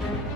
Thank you.